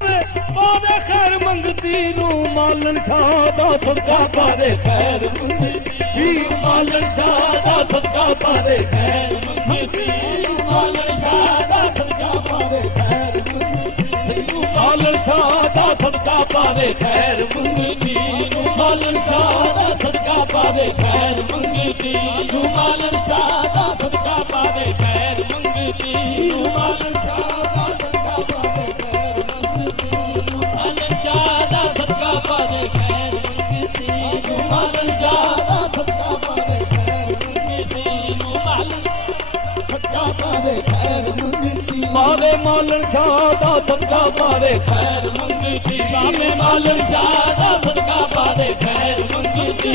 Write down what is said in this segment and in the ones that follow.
पादे खैर मंगती नू मालन शाह दा सदका पादे खैर मंगती मालन शाह दा सदका पादे खैर मंगती मालन शाह दा सदका पादे खैर मंगती मालन शाह दा सदका पादे खैर मंगती मालन शाह दा सदका पादे खैर मंगती मालन शाह दा सदका पादे खैर मंगती मालन शाह दा सदका पादे खैर मंगती मालन शाह दा सदका पादे खैर मंगती मालन शाह दा सदका पादे खैर मंगती मालन सदका पादे खैर मंगती बाबे मालन शाह दा सदका पादे खैर मंगती बाबे मालन शाह दा सदका पादे खैर मंगती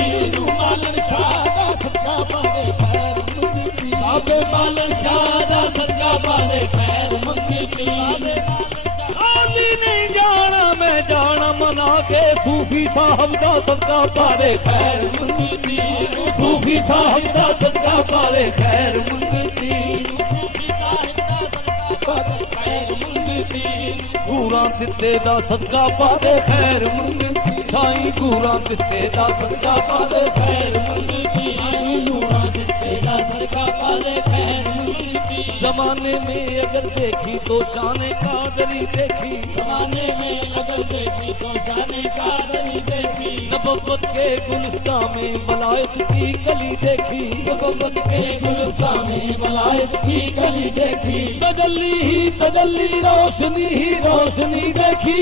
मालन शाह दा सदका पादे खैर मंगती बाबे मालन शाह दा सदका पादे खैर मंगती खाली नहीं जाना मैं जाना मना के सूफी साहब दा सदका पादे खैर मंगती सूफी साहब दा सदका पादे खैर मंगती पूरा तित्ते दा सदका पादे खैर मंगती साईं पूरा तित्ते दा सदका पादे खैर मंगती पूरा तित्ते दा सदका पादे खैर मंगती जमाने में अगर देखी तो शाने कादरी देखी जमाने में अगर देखी तो शाने कादरी देखी नबुव्वत के गुलिस्तां में वलायत की कली देखी नबुव्वत के गुलिस्तां में वलायत की कली देखी तजल्ली ही तजल्ली रोशनी ही रोशनी देखी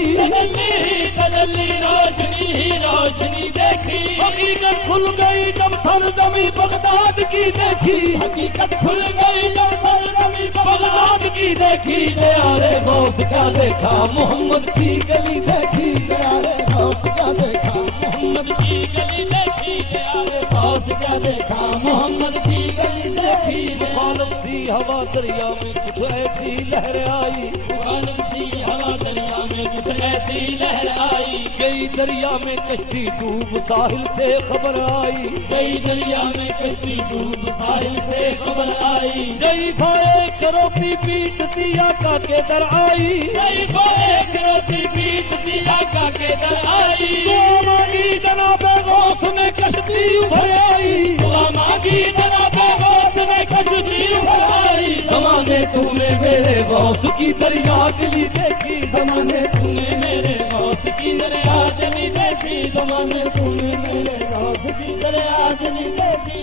तजल्ली रोशनी ही रोशनी देखी हकीकत खुल गई जब सरजमी बगदाद की देखी हकीकत खुल गई जब सरजमी बगदाद की देखी दयारे गौस क्या देखा मोहम्मद की गली देखी दयारे गौस क्या देखा मोहम्मद की गली देखी दयारे गौस क्या देखा मोहम्मद की गली देखी मुखालिफ सी हवा दरिया में कुछ ऐसी लहर आई मुखालिफ सी हवा दरिया में कुछ ऐसी लहर आई गई दरिया में कश्ती डूब साहिल से खबर आई गई दरिया में कश्ती डूब साहिल से खबर आई ज़ईफ़ा एक रोटी पीट दिया का के दर आई ज़ईफ़ा एक रोटी पीट दिया का के दर आई दुआ मांगी जनाबे गौस ने कश्ती उभर आई दुआ मांगी जनाबे गौस ने कश्ती उभर आई ज़माने तूने मेरे गौस की दरिया दिली देखी ज़माने तूने मेरे गौस की दरिया दिली देखी ज़माने तूने मेरे गौस की दरिया दिली देखी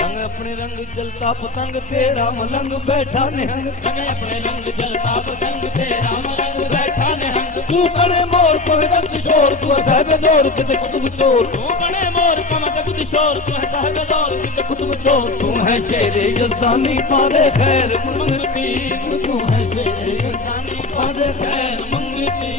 रंग अपने रंग जलता पतंग तेरा मलंग बैठा निहंग रंग अपने रंग जलता पतंग तेरा मलंग बैठा निहंग तू करे मोर पगत किशोर तू साहब दौर किते कुतुब चोर तू करे मोर पगत किशोर तू साहब दौर किते कुतुब चोर तू है शेरे यज़दानी पादे खैर मंगती तू है शेरे यज़दानी पादे खैर मंगती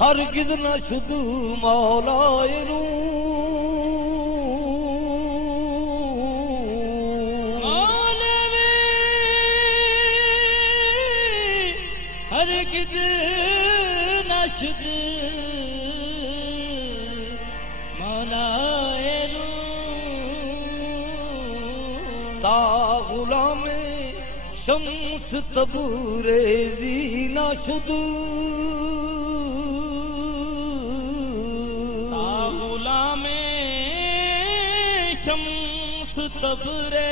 हरगिज़ न शुद्ध मौलाए नू हरगिज़ न शुद्ध मौलाए नू ता गुलामे शम्स तबरेज़ी न शुद्ध शम्स तबरे